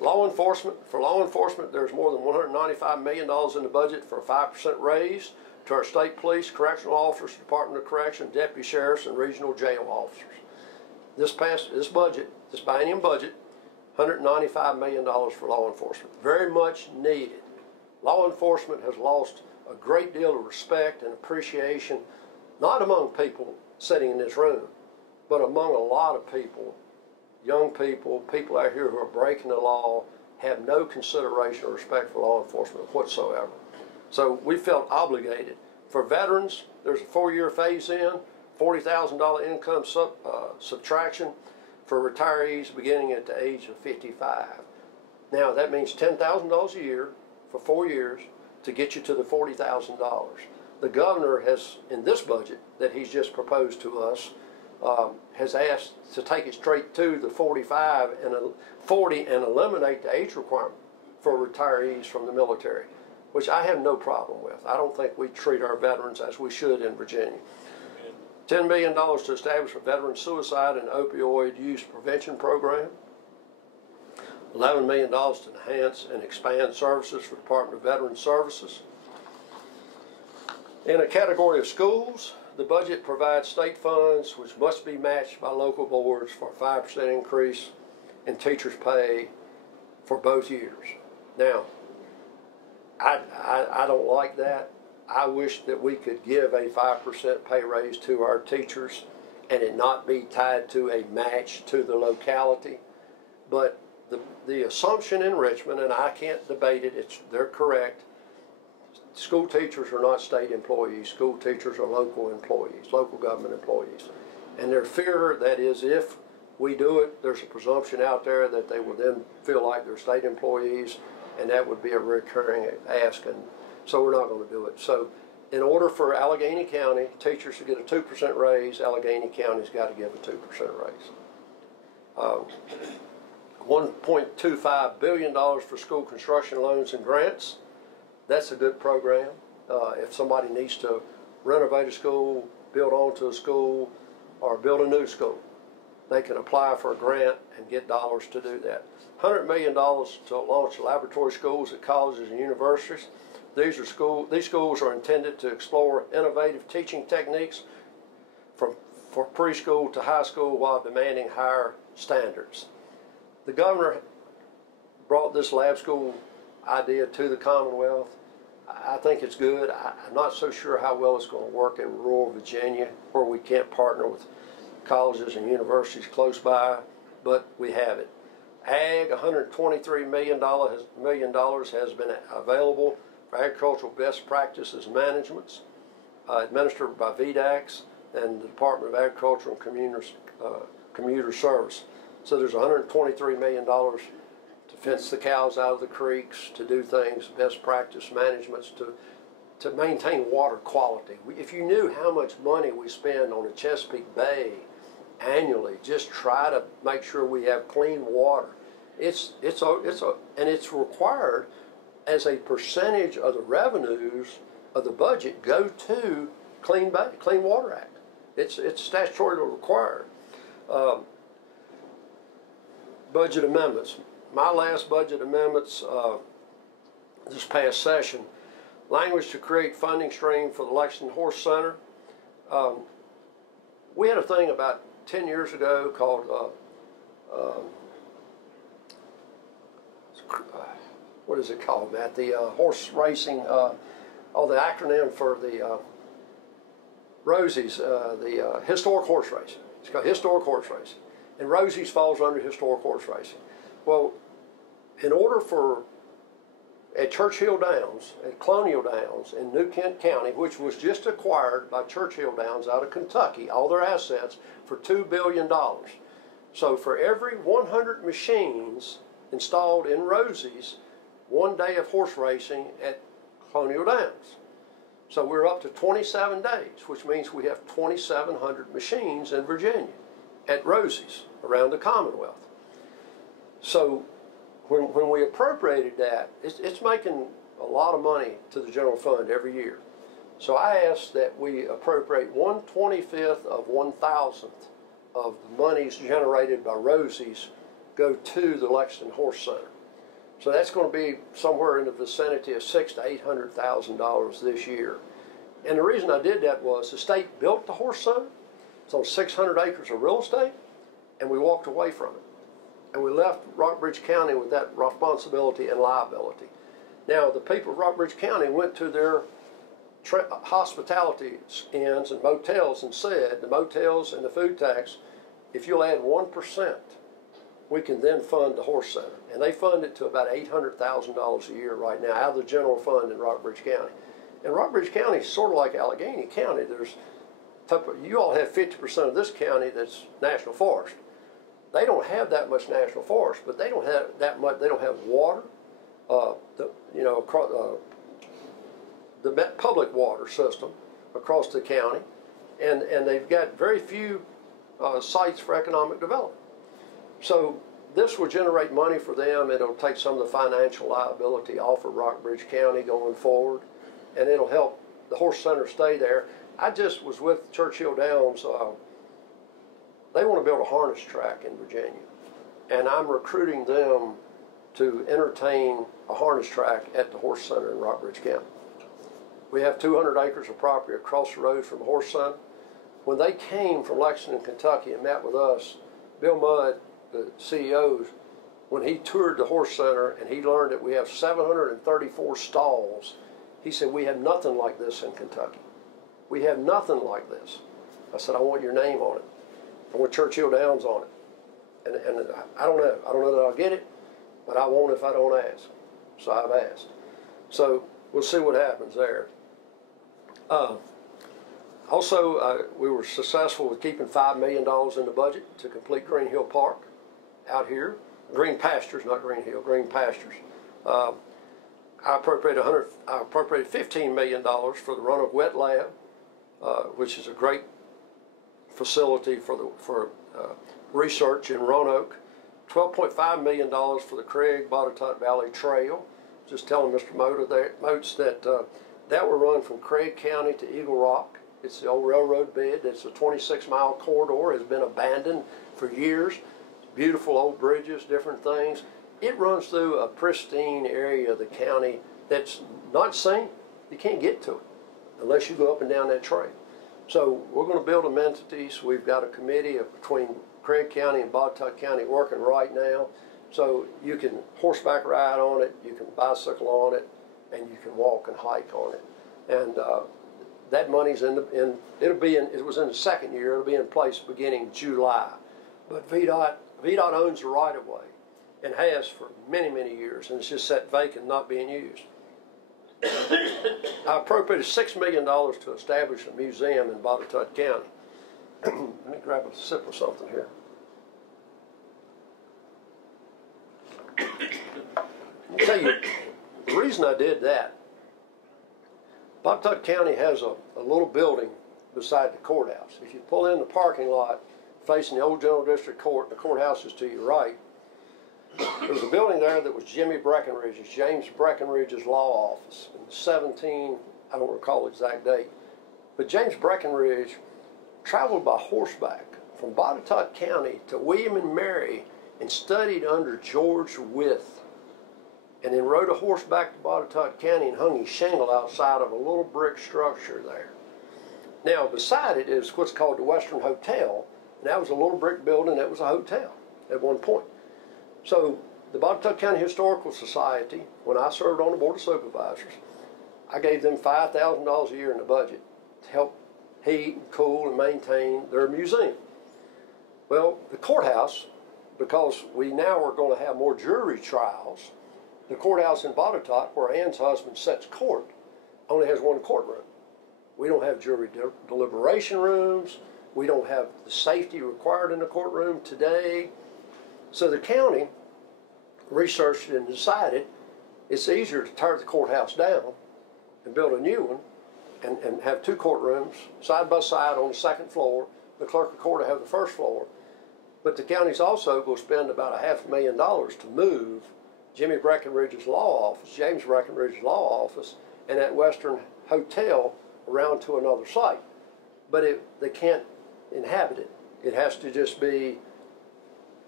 Law enforcement. For law enforcement, there's more than $195 million in the budget for a 5% raise to our state police, correctional officers, Department of Correction, deputy sheriffs, and regional jail officers. This biennium budget, $195 million for law enforcement. Very much needed. Law enforcement has lost a great deal of respect and appreciation, not among people sitting in this room, but among a lot of people, young people, people out here who are breaking the law, have no consideration or respect for law enforcement whatsoever. So we felt obligated. For veterans, there's a 4-year phase-in, $40,000 income subtraction for retirees beginning at the age of 55. Now that means $10,000 a year for 4 years to get you to the $40,000. The governor has, in this budget that he's just proposed to us, has asked to take it straight to the 45 and 40 and eliminate the age requirement for retirees from the military, which I have no problem with. I don't think we treat our veterans as we should in Virginia. $10 million to establish a veteran suicide and opioid use prevention program. $11 million to enhance and expand services for the Department of Veterans Services. In a category of schools, the budget provides state funds which must be matched by local boards for a 5% increase in teachers' pay for both years. Now, I don't like that. I wish that we could give a 5% pay raise to our teachers and it not be tied to a match to the locality. But the assumption in Richmond, and I can't debate it, they're correct, school teachers are not state employees. School teachers are local employees, local government employees. And their fear that is if we do it, there's a presumption out there that they will then feel like they're state employees, and that would be a recurring ask, and so we're not going to do it. So in order for Alleghany County teachers to get a 2% raise, Alleghany County's got to give a 2% raise. $1.25 billion for school construction loans and grants. That's a good program. If somebody needs to renovate a school, build onto a school, or build a new school, they can apply for a grant and get dollars to do that. $100 million to launch laboratory schools at colleges and universities. These schools are intended to explore innovative teaching techniques for preschool to high school while demanding higher standards. The governor brought this lab school idea to the Commonwealth. I think it's good. I'm not so sure how well it's going to work in rural Virginia where we can't partner with colleges and universities close by, but we have it. Ag, $123 million has been available for agricultural best practices managements, administered by VDACs and the Department of Agriculture and Commuter Service. So there's $123 million to fence the cows out of the creeks, to do things, best practice managements, to maintain water quality. If you knew how much money we spend on the Chesapeake Bay annually, just try to make sure we have clean water. And it's required as a percentage of the revenues of the budget go to Clean Water Act. It's statutorily required. Budget amendments. My last budget amendments this past session, language to create funding stream for the Lexington Horse Center. We had a thing about 10 years ago called, what is it called, Matt? The horse racing, the acronym for the Rosie's, the historic horse racing. It's called historic horse racing. And Rosie's falls under historic horse racing. Well, in order for, at Churchill Downs, at Colonial Downs in New Kent County, which was just acquired by Churchill Downs out of Kentucky, all their assets, for $2 billion. So for every 100 machines installed in Rosie's, 1 day of horse racing at Colonial Downs. So we're up to 27 days, which means we have 2,700 machines in Virginia at Rosie's around the Commonwealth. So when we appropriated that, it's making a lot of money to the general fund every year. So I asked that we appropriate 1/25 of 1,000th of the monies generated by Rosie's go to the Lexington Horse Center. So that's going to be somewhere in the vicinity of $600,000 to $800,000 this year. And the reason I did that was the state built the Horse Center. It's on 600 acres of real estate, and we walked away from it. And we left Rockbridge County with that responsibility and liability. Now, the people of Rockbridge County went to their hospitality inns and motels and said, the motels and the food tax, if you'll add 1%, we can then fund the Horse Center. And they fund it to about $800,000 a year right now out of the general fund in Rockbridge County. And Rockbridge County is sort of like Alleghany County. You all have 50% of this county that's national forest. They don't have that much national forest, but they don't have that much. They don't have water, the public water system across the county, and they've got very few sites for economic development. So this will generate money for them. It'll take some of the financial liability off of Rockbridge County going forward, and it'll help the Horse Center stay there. I just was with Churchill Downs. They want to build a harness track in Virginia, and I'm recruiting them to entertain a harness track at the Horse Center in Rockbridge County. We have 200 acres of property across the road from the Horse Center. When they came from Lexington, Kentucky and met with us, Bill Mudd, the CEO, when he toured the Horse Center and he learned that we have 734 stalls, he said, we have nothing like this in Kentucky. We have nothing like this. I said, I want your name on it. I want Churchill Downs on it. And I don't know. I don't know that I'll get it, but I won't if I don't ask. So I've asked. So we'll see what happens there. Also, we were successful with keeping $5 million in the budget to complete Green Hill Park out here. Green Pastures, not Green Hill, Green Pastures. I appropriated $15 million for the Roanoke Wet Lab, which is a great facility for research in Roanoke. $12.5 million for the Craig Botetourt Valley Trail. Just telling Mr. Motes that that will run from Craig County to Eagle Rock. It's the old railroad bed. It's a 26-mile corridor. It's been abandoned for years. Beautiful old bridges, different things. It runs through a pristine area of the county that's not seen. You can't get to it unless you go up and down that trail. So we're going to build amenities. We've got a committee between Craig County and Botetourt County working right now. So you can horseback ride on it, you can bicycle on it, and you can walk and hike on it. And that money's it was in the second year. It'll be in place beginning July. But VDOT owns the right of way and has for many, many years, and it's just sat vacant, not being used. I appropriated $6 million to establish a museum in Botetourt County. Let me grab a sip of something here. I'll tell you, the reason I did that, Botetourt County has a little building beside the courthouse. If you pull in the parking lot facing the old General District Court, the courthouse is to your right, there was a building there that was James Breckenridge's law office in I don't recall the exact date, but James Breckenridge traveled by horseback from Botetourt County to William and Mary and studied under George Wythe, and then rode a horse back to Botetourt County and hung his shingle outside of a little brick structure there. Now, beside it is what's called the Western Hotel, and that was a little brick building that was a hotel at one point. So the Botetourt County Historical Society, when I served on the Board of Supervisors, I gave them $5,000 a year in the budget to help heat and cool and maintain their museum. Well, the courthouse, because we now are going to have more jury trials, the courthouse in Botetourt, where Ann's husband sets court, only has one courtroom. We don't have jury deliberation rooms. We don't have the safety required in the courtroom today. So the county researched and decided it's easier to tear the courthouse down and build a new one and have two courtrooms side by side on the second floor. The clerk of court will have the first floor. But the county's also going to spend about $500,000 to move James Breckenridge's law office, and that Western Hotel around to another site. But they can't inhabit it. It has to just be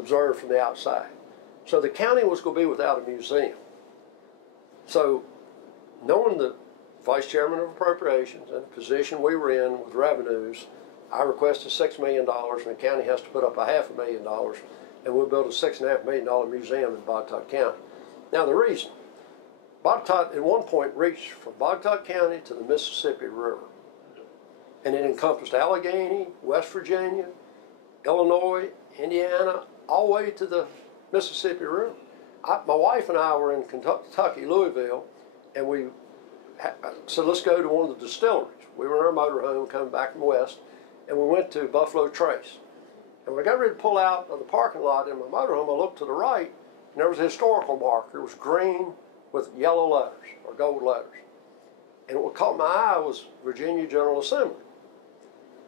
observed from the outside. So the county was going to be without a museum. So knowing the Vice Chairman of Appropriations and the position we were in with revenues, I requested $6 million, and the county has to put up $500,000, and we'll build a $6.5 million museum in Botetourt County. Now the reason, Botetourt at one point reached from Botetourt County to the Mississippi River, and it encompassed Alleghany, West Virginia, Illinois, Indiana, all the way to the Mississippi River. My wife and I were in Kentucky, Louisville, and we said, let's go to one of the distilleries. We were in our motorhome coming back from west, and we went to Buffalo Trace. And when I got ready to pull out of the parking lot in my motorhome, I looked to the right, and there was a historical marker. It was green with yellow letters, or gold letters. And what caught my eye was Virginia General Assembly.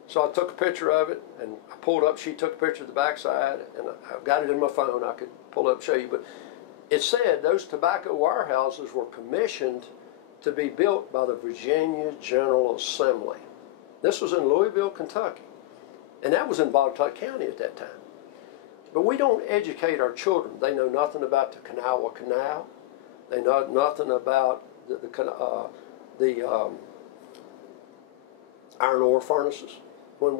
So I took a picture of it, and I pulled up. She took a picture of the backside, and I've got it in my phone. I could pull it up and show you. But it said those tobacco warehouses were commissioned to be built by the Virginia General Assembly. This was in Louisville, Kentucky. And that was in Botetourt County at that time. But we don't educate our children. They know nothing about the Kanawha Canal. They know nothing about the iron ore furnaces. When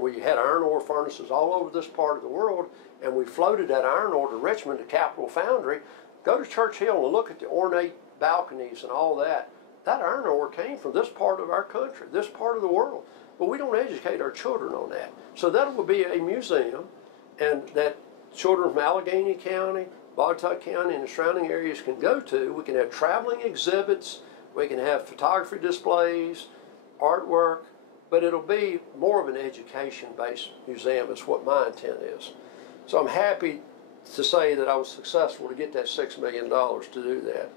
we had iron ore furnaces all over this part of the world, and we floated that iron ore to Richmond, to Capital Foundry, go to Church Hill and look at the ornate balconies and all that. That iron ore came from this part of our country, this part of the world. But we don't educate our children on that. So that will be a museum, and that children from Alleghany County, Botetourt County, and the surrounding areas can go to. We can have traveling exhibits. We can have photography displays, artwork, but it'll be more of an education-based museum is what my intent is. So I'm happy to say that I was successful to get that $6 million to do that.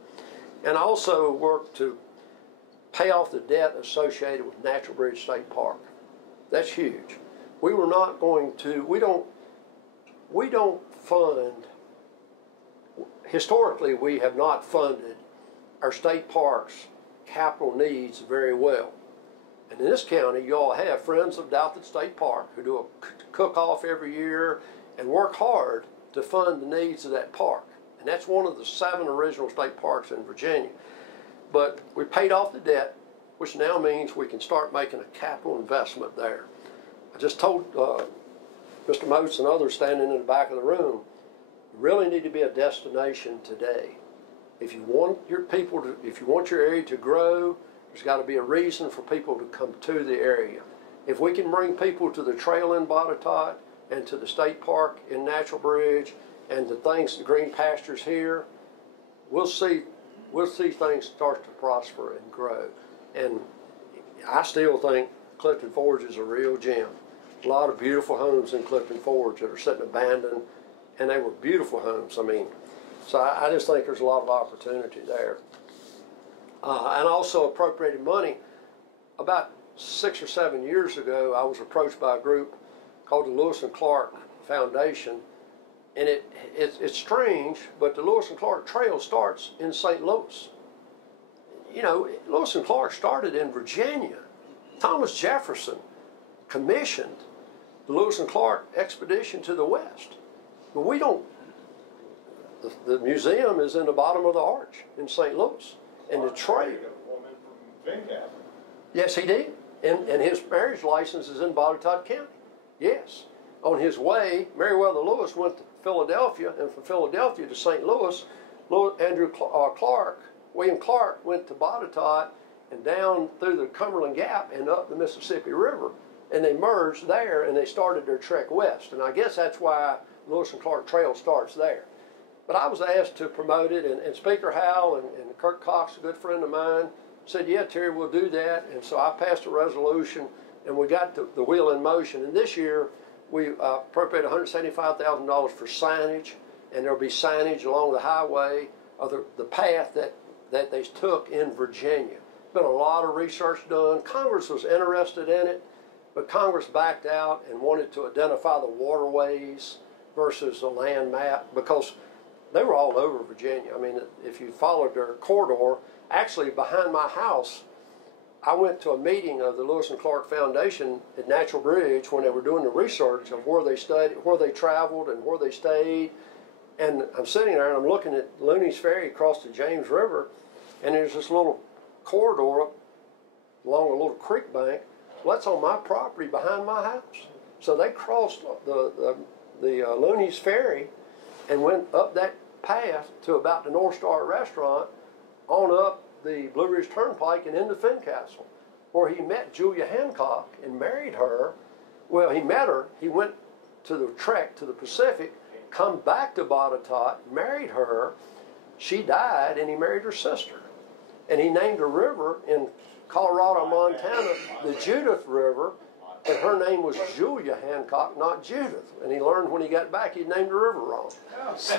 And I also worked to pay off the debt associated with Natural Bridge State Park. That's huge. We were not going to, we don't fund, historically we have not funded our state parks' capital needs very well. And in this county, you all have Friends of Douthit State Park who do a cook-off every year and work hard to fund the needs of that park. And that's one of the 7 original state parks in Virginia. But we paid off the debt, which now means we can start making a capital investment there. I just told Mr. Moats and others standing in the back of the room, you really need to be a destination today. If you want your people to, if you want your area to grow, there's got to be a reason for people to come to the area. If we can bring people to the trail in Botetourt and to the state park in Natural Bridge and the things, the green pastures here, we'll see things start to prosper and grow. And I still think Clifton Forge is a real gem. A lot of beautiful homes in Clifton Forge that are sitting abandoned, and they were beautiful homes. I mean, so I just think there's a lot of opportunity there. And also appropriated money. About 6 or 7 years ago, I was approached by a group called the Lewis and Clark Foundation. And it's strange, but the Lewis and Clark Trail starts in St. Louis. You know, Lewis and Clark started in Virginia. Thomas Jefferson commissioned the Lewis and Clark expedition to the west. But we don't, the museum is in the bottom of the arch in St. Louis. And the trail. Yes, he did. And his marriage license is in Botetourt County. Yes. On his way, Meriwether Lewis went to Philadelphia, and from Philadelphia to St. Louis, William Clark went to Botetourt and down through the Cumberland Gap and up the Mississippi River, and they merged there and they started their trek west. And I guess that's why Lewis and Clark Trail starts there. But I was asked to promote it, and Speaker Howell and Kirk Cox, a good friend of mine, said, yeah, Terry, we'll do that. And so I passed a resolution, and we got the wheel in motion. And this year, we appropriated $175,000 for signage, and there'll be signage along the highway, or the path that they took in Virginia. Been a lot of research done. Congress was interested in it, but Congress backed out and wanted to identify the waterways versus the land map, because they were all over Virginia. I mean, if you followed their corridor, actually behind my house, I went to a meeting of the Lewis and Clark Foundation at Natural Bridge when they were doing the research of where they studied, where they traveled, and where they stayed. And I'm sitting there and I'm looking at Looney's Ferry across the James River, and there's this little corridor up along a little creek bank. Well, that's on my property behind my house. So they crossed the Looney's Ferry and went up that path to about the North Star Restaurant, on up the Blue Ridge Turnpike and into Fincastle, where he met Julia Hancock and married her. Well, he met her, he went to the trek to the Pacific, come back to Botetourt, married her, she died, and he married her sister. And he named a river in Colorado, Montana, the Judith River, and her name was Julia Hancock, not Judith. And he learned when he got back he'd named the river wrong. So,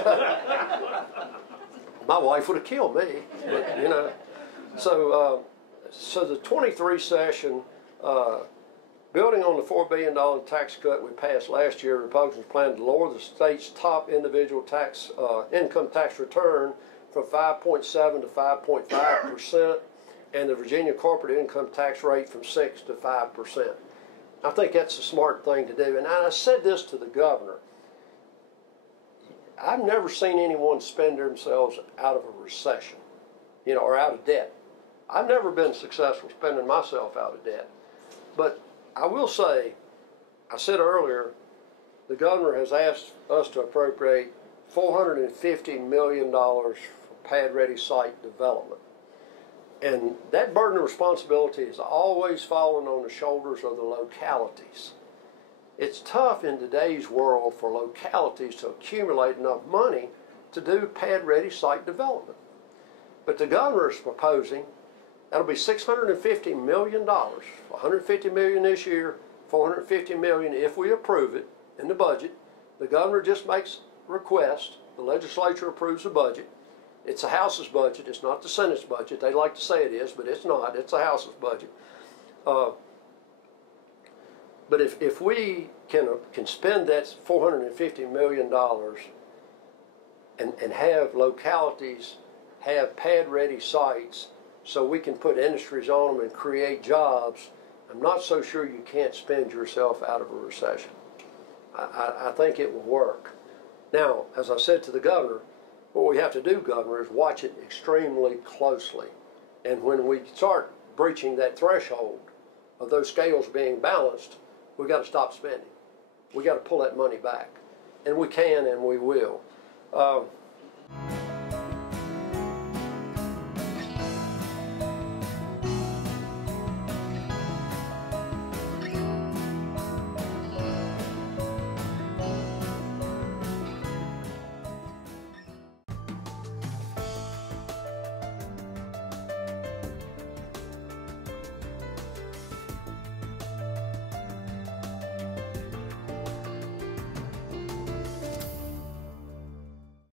my wife would have killed me, but, you know. So, so the 23 session, building on the $4 billion tax cut we passed last year, Republicans plan to lower the state's top individual tax income tax return from 5.7 to 5.5%, and the Virginia corporate income tax rate from 6 to 5%. I think that's a smart thing to do. And I said this to the governor. I've never seen anyone spend themselves out of a recession, you know, or out of debt. I've never been successful spending myself out of debt. But I will say, I said earlier, the governor has asked us to appropriate $450 million for pad-ready site development. And that burden of responsibility has always fallen on the shoulders of the localities. It's tough in today's world for localities to accumulate enough money to do pad-ready site development. But the governor is proposing that'll be $650 million, $150 million this year, $450 million if we approve it in the budget. The governor just makes a request. The legislature approves the budget. It's the House's budget. It's not the Senate's budget. They like to say it is, but it's not. It's the House's budget. But if we can spend that $450 million and have localities have pad-ready sites so we can put industries on them and create jobs, I'm not so sure you can't spend yourself out of a recession. I think it will work. Now, as I said to the governor, what we have to do, Governor, is watch it extremely closely. And when we start breaching that threshold of those scales being balanced, we've got to stop spending. We've got to pull that money back. And we can and we will.